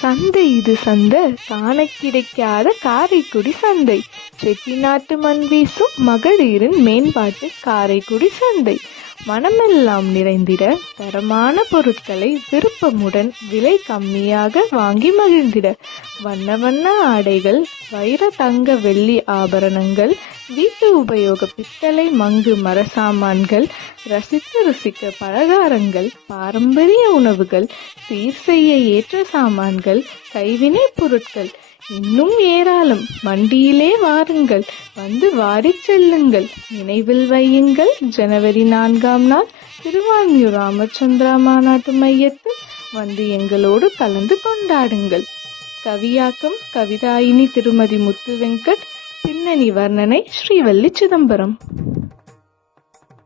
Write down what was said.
சந்தை இது சந்தை. காண கிடைக்காத காரைக்குடி சந்தை. செட்டிநாட்டு மண் வீசும் மகளிரின் மேம்பாட்டு காரைக்குடி சந்தை. மனமெல்லாம் நிறைந்திட தரமான பொருட்களை விருப்பமுடன் விலை கம்மியாக வாங்கி மகிழ்ந்திட. வண்ண வண்ண ஆடைகள் வைர தங்க வெள்ளி ஆபரணங்கள் வீட்டு உபயோக பித்தளை மங்கு மரசாமான்கள் ரசித்து ருசிக்க பலகாரங்கள் பாரம்பரிய உணவுகள் சீர் செய்ய ஏற்ற சாமான்கள் கைவினை பொருட்கள். இன்னும் ஏராளம். வண்டியிலே வாருங்கள். வந்து வாரிச் செல்லுங்கள். நினைவில் வையுங்கள். ஜனவரி நான்காம் நாள் திருவான்மியூர் ராமச்சந்திரா மாநாட்டு மையத்தில் வந்து எங்களோடு கலந்து கொண்டாடுங்கள். கவியாக்கம் கவிதாயினி திருமதி முத்து வெங்கட் பின்னணி வர்ணனை ஸ்ரீவல்லி சிதம்பரம்.